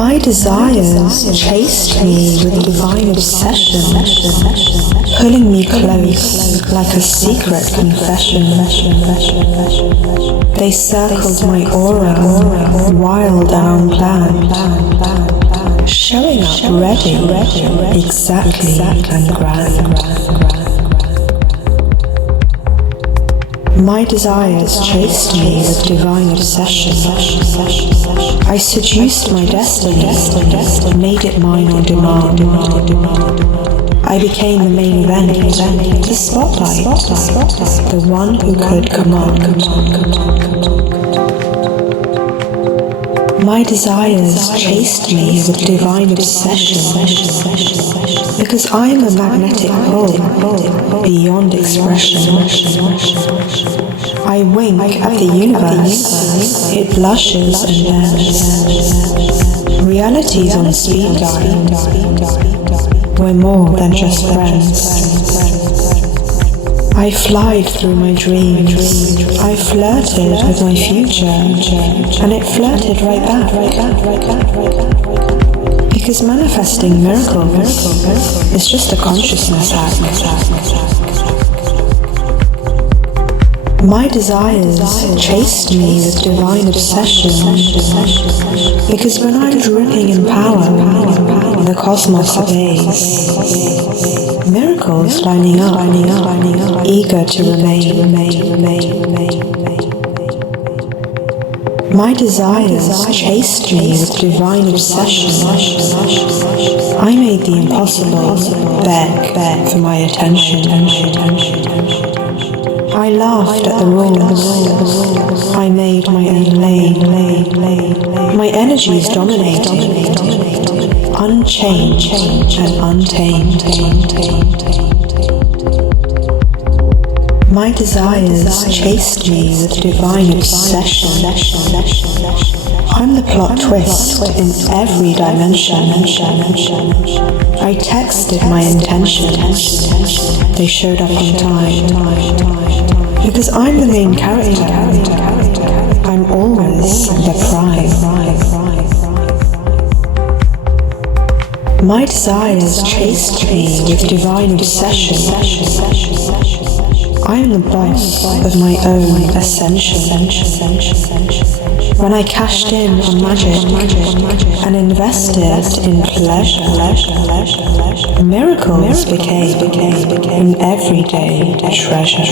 My desires chased me with divine obsession, pulling me close like a secret confession. They circled my aura, wild and unplanned, showing up ready, exactly and grand. My desires chased me with divine obsession. I seduced my destiny, made it mine on demand. I became the main event, the spotlight, the one who could command. My desires chased me with divine obsession, because I am a magnetic pull beyond expression. I wink at the universe, it blushes and bends. Reality's on speed dial. We're more than just friends. I flied through my dreams. I flirted with my future, and it flirted right back. Because manifesting miracles is just a consciousness hack. My desires chased me with divine obsession, because when I was rippling in power, the cosmos obeys. Miracles lining up, eager to remain. My desires chased me with divine obsession. I made the impossible beg for my attention. I laughed at the rules. I made my own lane. My energies dominating, unchanged and untamed. My desires chased me with divine obsession. I'm the plot twist in every dimension. I texted my intentions. They showed up on time. Because I'm the main character. I'm always the prime. My desires chased me with divine obsession. I am the boss of my own ascension. When I cashed in on magic and invested in pleasure, miracles became an everyday treasure.